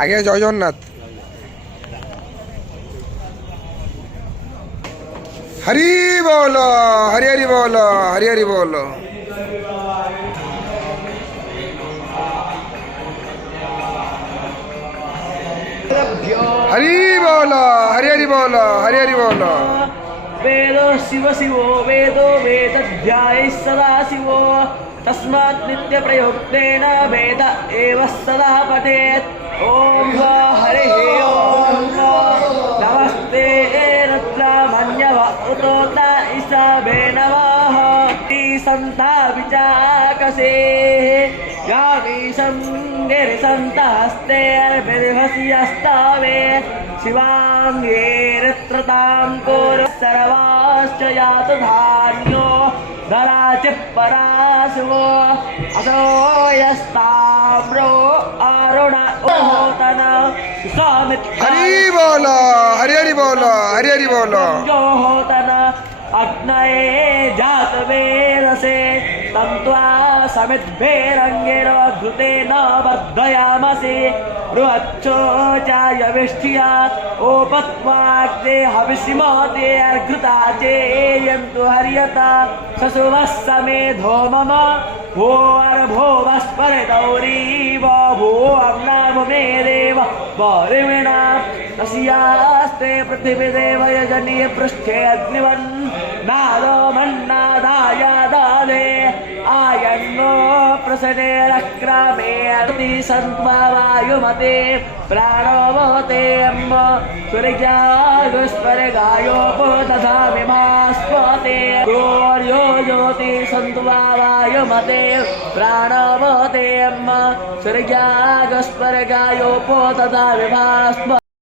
आगे जय जगन्नाथ। हरि बोलो, हरि हरि बोलो, हरि हरि बोलो। हरि बोलो, हरि हरि बोलो, हरि हरि बोलो। वेदो शिव शिवो वेदो वेदध्याय सदा शिवो तस्मात् नित्य प्रयुक्तेन वेद एव सदा पठेत्। ओम हरिः ओम नमस्ते रुद्रमन्यव उतोत ईशावे नमः। संता विचाकसे गामी संगिरिसंतहस्ते अर्भिर्भस्यस्तावे शिवांगे रत्रतां कोर सर्वाश्च यातु धान्यो धराचिः पराशुवो असो यस्ताम्रो अरुण ओहोतन स्वामित्व हरि बोलो, हरि हरि बोलो, हरि हरि बोलो। होतन अग्नये जातवेदसे तन्त्वा समिद्भेरङ्गेण घृतेन बद्धयामसि बृहच्छोचायविष्ठिया ओपत्वाग्ने हविषिमते अर्घृता चेयन्तु हर्यता ससुवः समेधो मम भो अर्भो वस्परितौरीव भो अग्नाम मे देव वरिमिणा तस्यास्ते पृथिवीदेव यजनीय पृष्ठे अग्निवन् नादो मन्नादाय दादे आयन्नो प्रसने रक्रामे अर्ति सन्त्वा वायुमते प्राणो मोते अम्म सूर्यागुस्वर्गायोपो दधामि मास्पते गोर्यो ज्योति सन्त्वा वायुमते प्राणो मोते अम्म सूर्यागुस्वर्गायोपो दधामि मास्पते।